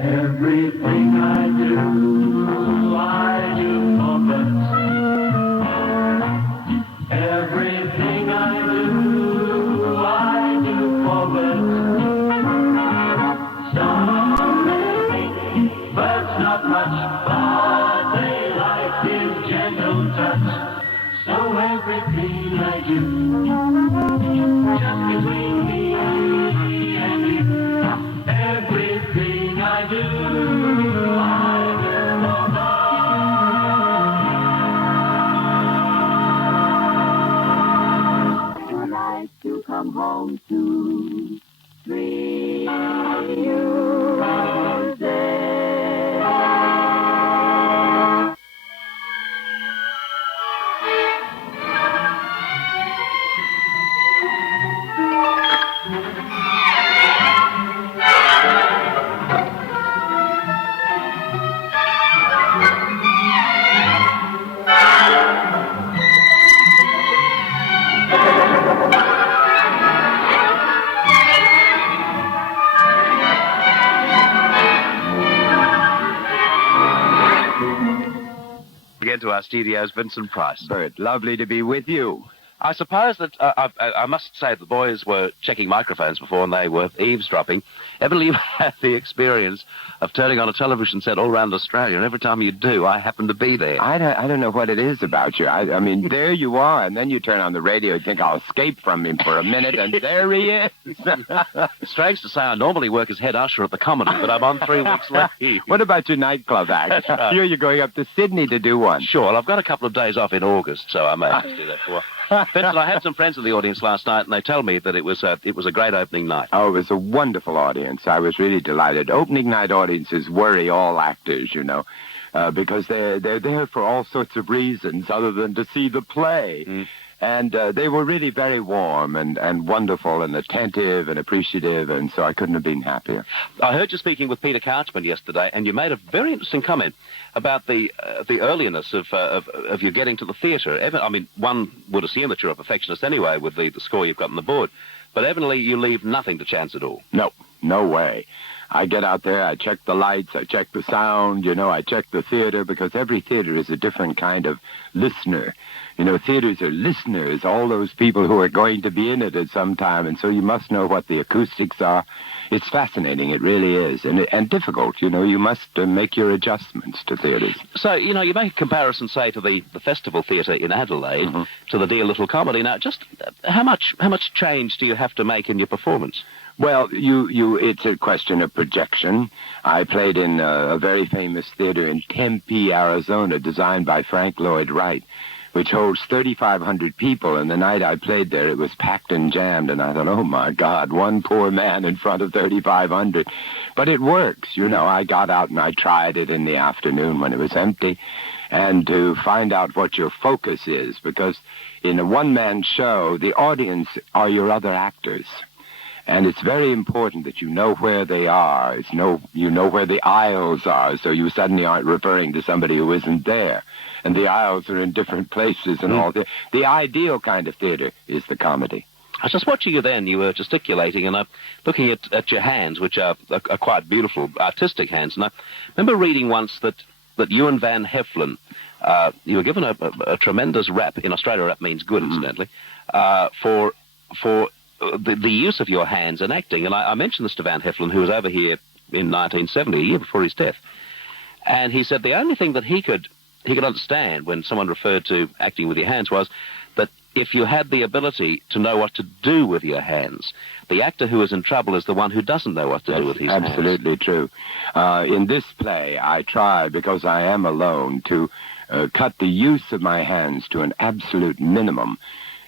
Everything I do for BERT. Everything I do for BERT. Some may think BERT's not much, but they like his gentle touch. So everything I do, just between me and you, everything I do for BERT. I'd like to come home to 3 years day. Again to our studios, Vincent Price. Bert, lovely to be with you. I suppose that I must say the boys were checking microphones before and they were eavesdropping. Evidently, you've had the experience of turning on a television set all around Australia, and every time you do, I happen to be there. I don't know what it is about you. I mean, there you are, and then you turn on the radio and think, I'll escape from him for a minute, and there he is. Strange to say, I normally work as head usher at the Comedy, but I'm on 3 weeks leave. What about your nightclub act? That's right. Here you're going up to Sydney to do one. Sure, well, I've got a couple of days off in August, so I may have to do that for. Vincent, I had some friends in the audience last night, and they tell me that it was a great opening night. Oh, it was a wonderful audience. I was really delighted. Opening night audiences worry all actors, you know, because they're there for all sorts of reasons other than to see the play. Mm. And they were really very warm and wonderful and attentive and appreciative, and so I couldn't have been happier. I heard you speaking with Peter Couchman yesterday, and you made a very interesting comment about the earliness of you getting to the theatre. I mean, one would assume that you're a perfectionist anyway with the score you've got on the board, but evidently you leave nothing to chance at all. No way. I get out there, I check the lights, I check the sound, you know, I check the theater, because every theater is a different kind of listener. You know, theaters are listeners, all those people who are going to be in it at some time, and so you must know what the acoustics are. It's fascinating, it really is, and difficult, you know. You must make your adjustments to theaters. So, you know, you make a comparison, say, to the Festival Theatre in Adelaide, to the Dear Little Comedy. Now, just how much change do you have to make in your performance? Well, it's a question of projection. I played in a very famous theater in Tempe, Arizona, designed by Frank Lloyd Wright, which holds 3,500 people, and the night I played there, it was packed and jammed, and I thought, oh, my God, one poor man in front of 3,500. But it works, you know. I got out and I tried it in the afternoon when it was empty, and to find out what your focus is, because in a one-man show, the audience are your other actors. And it's very important that you know where they are. You know where the aisles are, so you suddenly aren't referring to somebody who isn't there. And the aisles are in different places and all that. The ideal kind of theater is the comedy. I was just watching you then. You were gesticulating, and I'm looking at your hands, which are quite beautiful, artistic hands. And I remember reading once that you and Van Heflin, you were given a tremendous rap. In Australia, rap means good, incidentally, for the use of your hands in acting. And I mentioned this to Van Heflin, who was over here in 1970, a year before his death. And he said the only thing that he could understand when someone referred to acting with your hands was that if you had the ability to know what to do with your hands, the actor who is in trouble is the one who doesn't know what to do with his hands. Absolutely true. In this play, I try, because I am alone, to cut the use of my hands to an absolute minimum.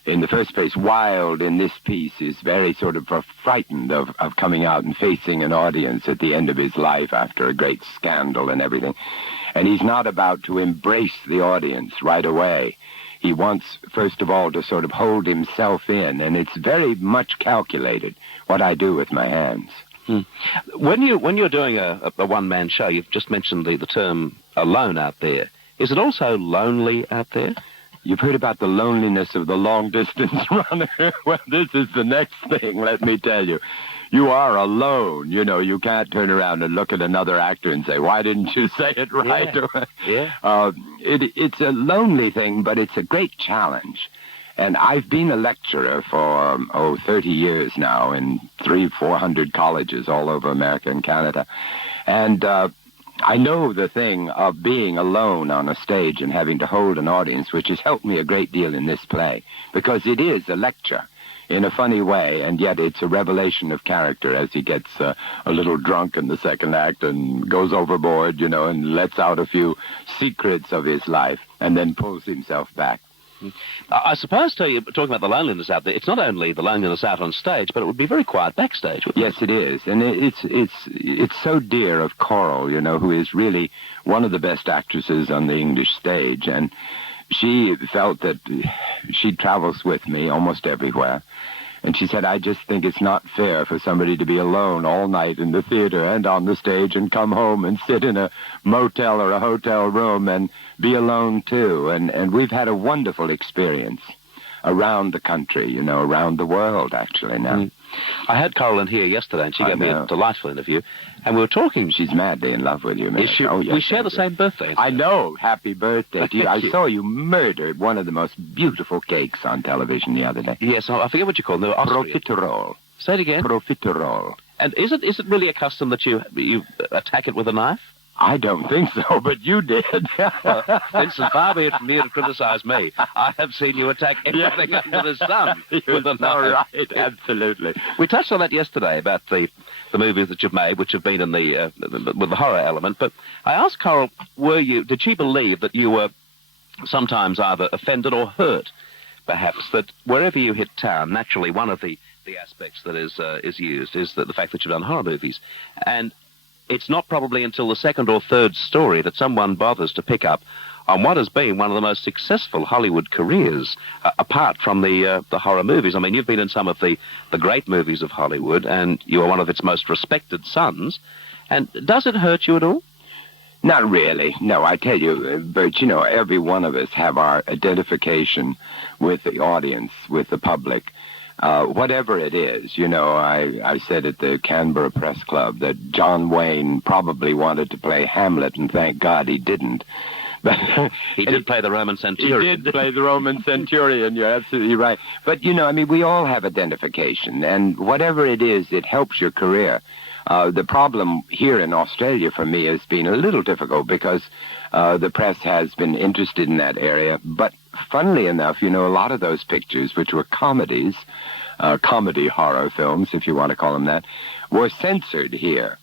In the first place, Wilde in this piece is very sort of frightened of coming out and facing an audience at the end of his life after a great scandal and everything. And he's not about to embrace the audience right away. He wants, first of all, to sort of hold himself in, and it's very much calculated what I do with my hands. When you're doing a one-man show, you've just mentioned the term alone out there. Is it also lonely out there? You've heard about the loneliness of the long-distance runner. Well, this is the next thing, let me tell you. You are alone. You know, you can't turn around and look at another actor and say, why didn't you say it right? Yeah. It's a lonely thing, but it's a great challenge. And I've been a lecturer for, 30 years now in 300-400 colleges all over America and Canada. And I know the thing of being alone on a stage and having to hold an audience, which has helped me a great deal in this play, because it is a lecture in a funny way, and yet it's a revelation of character as he gets a little drunk in the second act and goes overboard, you know, and lets out a few secrets of his life and then pulls himself back. I suppose, too, you're talking about the loneliness out there. It's not only the loneliness out on stage, but it would be very quiet backstage, wouldn't it? Yes, it is. And it's so dear of Coral, you know, who is really one of the best actresses on the English stage. And she felt that she travels with me almost everywhere. And she said, I just think it's not fair for somebody to be alone all night in the theater and on the stage and come home and sit in a motel or a hotel room and be alone, too. And we've had a wonderful experience around the country, you know, around the world, actually, now. I had Coral in here yesterday, and she gave me a delightful interview. And we were talking. She's madly in love with you, man. Is she? Oh, yes, we share the same birthday. I know. Happy birthday to you. I saw you murder one of the most beautiful cakes on television the other day. Yes, I forget what you call them. Profiterole. Say it again. Profiterole. And is it really a custom that you attack it with a knife? I don't think so, but you did. Vincent, far be it from you to criticize me. I have seen you attack everything under the sun with a knife. All right, absolutely. We touched on that yesterday about the movies that you've made, which have been in with the horror element. But I asked Coral, did she believe that you were sometimes either offended or hurt, perhaps, that wherever you hit town, naturally one of the aspects that is used is the fact that you've done horror movies. And it's not probably until the second or third story that someone bothers to pick up on what has been one of the most successful Hollywood careers, apart from the horror movies. I mean, you've been in some of the great movies of Hollywood, and you are one of its most respected sons. And does it hurt you at all? Not really. No, I tell you, Bert, you know, every one of us have our identification with the audience, with the public. Whatever it is, you know, I said at the Canberra Press Club that John Wayne probably wanted to play Hamlet, and thank God he didn't. But he did play the Roman centurion. He did play the Roman centurion, you're absolutely right. But, you know, I mean, we all have identification, and whatever it is, it helps your career. The problem here in Australia for me has been a little difficult because the press has been interested in that area. But funnily enough, you know, a lot of those pictures, which were comedies, comedy horror films, if you want to call them that, were censored here.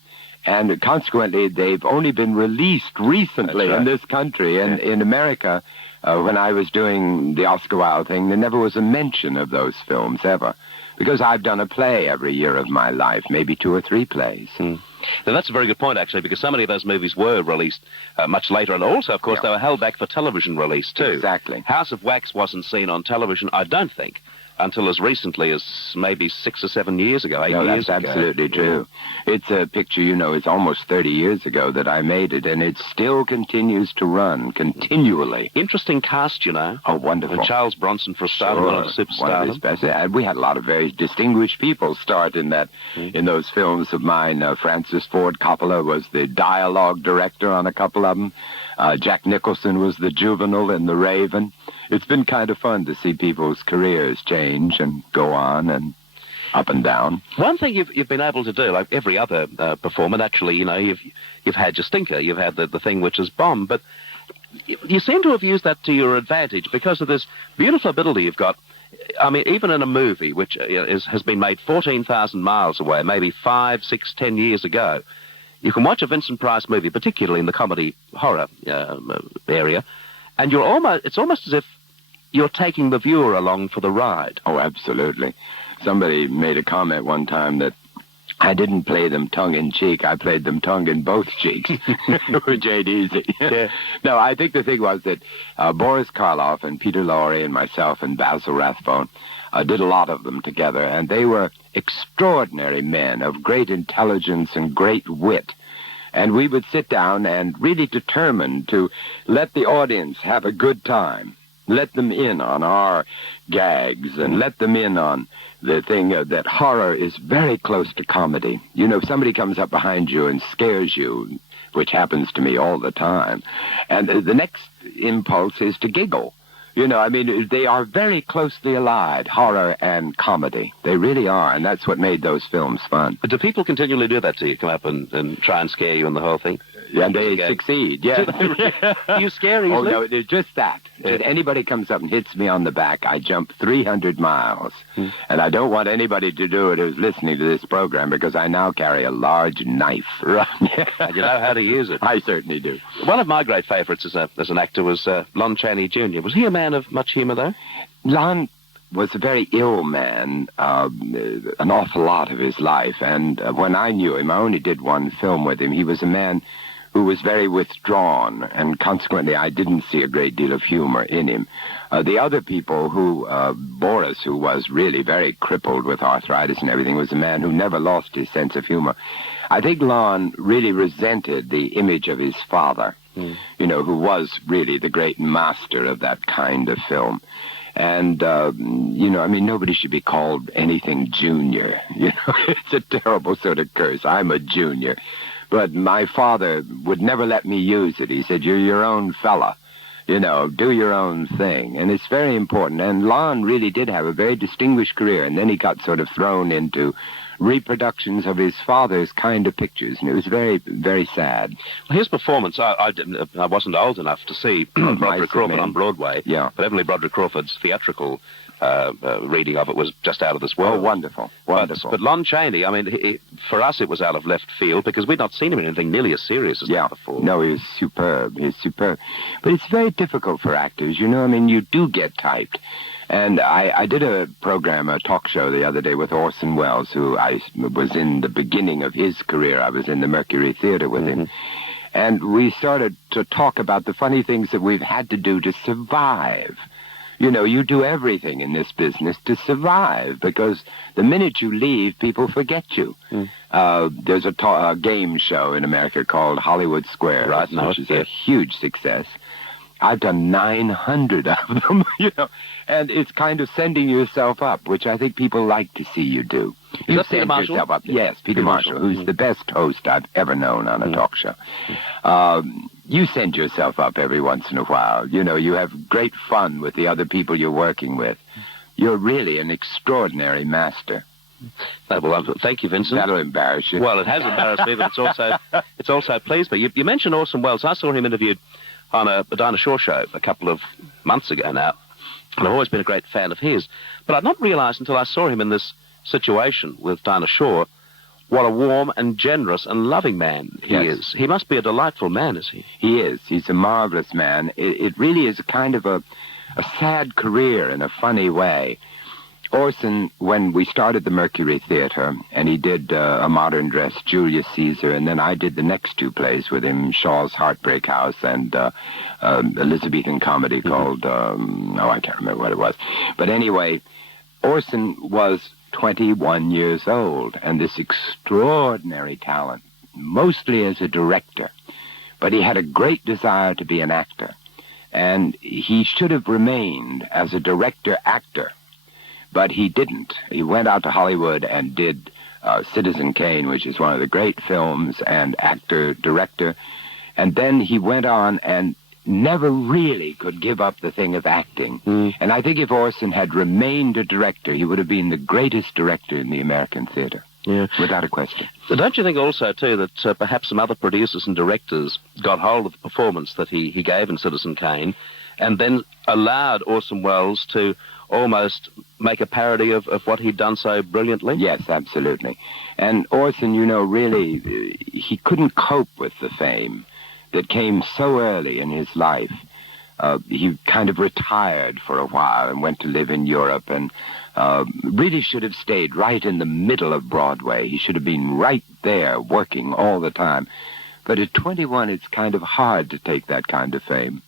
And consequently, they've only been released recently in this country. And in America, when I was doing the Oscar Wilde thing, there never was a mention of those films ever. Because I've done a play every year of my life, maybe 2 or 3 plays. Now, that's a very good point, actually, because so many of those movies were released much later. And also, of course, they were held back for television release, too. Exactly. House of Wax wasn't seen on television, I don't think, until as recently as maybe 6 or 7 years ago, 8 years ago. That's absolutely true. It's a picture, you know, it's almost 30 years ago that I made it, and it still continues to run continually. Interesting cast, you know. Oh, wonderful. And Charles Bronson for a start, one of the superstars. One of his best. And we had a lot of very distinguished people start in that, in those films of mine. Francis Ford Coppola was the dialogue director on a couple of them. Jack Nicholson was the juvenile in The Raven. It's been kind of fun to see people's careers change and go on and up and down. One thing you've been able to do, like every other performer, naturally, you know, you've had your stinker, you've had the thing which is bomb, but you seem to have used that to your advantage because of this beautiful ability you've got. I mean, even in a movie which has been made 14,000 miles away, maybe 5, 6, 10 years ago, you can watch a Vincent Price movie, particularly in the comedy horror area, and it's almost as if you're taking the viewer along for the ride. Oh, absolutely. Somebody made a comment one time that I didn't play them tongue-in-cheek. I played them tongue in both cheeks. With Jade Easy. Yeah. No, I think the thing was that Boris Karloff and Peter Lorre and myself and Basil Rathbone did a lot of them together, and they were extraordinary men of great intelligence and great wit. And we would sit down and really determine to let the audience have a good time. let them in on our gags and let them in on the thing that horror is very close to comedy. You know, if somebody comes up behind you and scares you, which happens to me all the time, and the next impulse is to giggle. You know, I mean, they are very closely allied, horror and comedy. They really are, and that's what made those films fun. But do people continually do that to you, come up and try and scare you and the whole thing? Yeah, and they succeed, yeah. Do you scare easily? Oh, no, it's just that. Yeah. If anybody comes up and hits me on the back, I jump 300 miles. And I don't want anybody to do it who's listening to this program, because I now carry a large knife. Right. And you know how to use it. I certainly do. One of my great favorites as an actor was Lon Chaney Jr. Was he a man of much humor, though? Lon was a very ill man, an awful lot of his life. And when I knew him, I only did one film with him. He was a man who was very withdrawn, and consequently I didn't see a great deal of humor in him. The other people who, Boris, who was really very crippled with arthritis and everything, was a man who never lost his sense of humor. I think Lon really resented the image of his father, you know, who was really the great master of that kind of film. And, you know, I mean, nobody should be called anything junior. You know, it's a terrible sort of curse. I'm a junior. But my father would never let me use it. He said, you're your own fella. You know, do your own thing. And it's very important. And Lon really did have a very distinguished career. And then he got sort of thrown into reproductions of his father's kind of pictures. And it was very, very sad. Well, his performance, I wasn't old enough to see Broderick Crawford on Broadway. Yeah. But evidently Broderick Crawford's theatrical reading of it was just out of this world. Oh, wonderful, wonderful. But Lon Chaney, I mean, for us it was out of left field because we'd not seen him in anything nearly as serious as that before. No, he was superb. He's superb. But it's very difficult for actors, you know. I mean, you do get typed. And I did a program, a talk show the other day with Orson Welles, who I was in the beginning of his career. I was in the Mercury Theater with him. And we started to talk about the funny things that we've had to do to survive. You know, you do everything in this business to survive, because the minute you leave, people forget you. There's a game show in America called Hollywood Squares, which is a huge success. I've done 900 of them, you know, and it's kind of sending yourself up, which I think people like to see you do. You send yourself up. Yes, Peter Marshall, who's the best host I've ever known on a talk show. You send yourself up every once in a while. You know, you have great fun with the other people you're working with. You're really an extraordinary master. Well, thank you, Vincent. That'll embarrass you. Well, it has embarrassed me, but it's also pleased me. You mentioned Orson Welles. I saw him interviewed on a Dinah Shore show a couple of months ago now, and I've always been a great fan of his. But I'd not realized until I saw him in this situation with Dinah Shore what a warm and generous and loving man he is. He must be a delightful man, is he? He is. He's a marvelous man. It really is a kind of a sad career in a funny way. Orson, when we started the Mercury Theater, and he did A Modern Dress, Julius Caesar, and then I did the next two plays with him, Shaw's Heartbreak House and Elizabethan comedy called, I can't remember what it was. But anyway, Orson was 21 years old, and this extraordinary talent, mostly as a director. But he had a great desire to be an actor, and he should have remained as a director-actor. But he didn't. He went out to Hollywood and did Citizen Kane, which is one of the great films, and actor-director. And then he went on and never really could give up the thing of acting. And I think if Orson had remained a director, he would have been the greatest director in the American theater. Yeah, without a question. Don't you think also, too, that perhaps some other producers and directors got hold of the performance that he gave in Citizen Kane and then allowed Orson Welles to almost make a parody of what he'd done so brilliantly? Yes, absolutely. And Orson, you know, really, he couldn't cope with the fame that came so early in his life. He kind of retired for a while and went to live in Europe, and really should have stayed right in the middle of Broadway. He should have been right there working all the time. But at 21, it's kind of hard to take that kind of fame.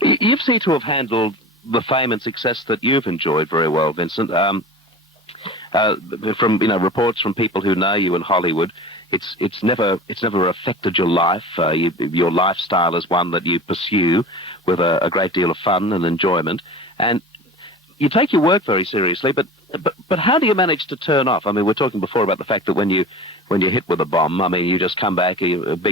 You seem to have handled the fame and success that you've enjoyed very well, Vincent. From reports from people who know you in Hollywood, it's never affected your life. Your lifestyle is one that you pursue with a great deal of fun and enjoyment, and you take your work very seriously. But how do you manage to turn off? I mean, we're talking before about the fact that when you're hit with a bomb, I mean, you just come back bigger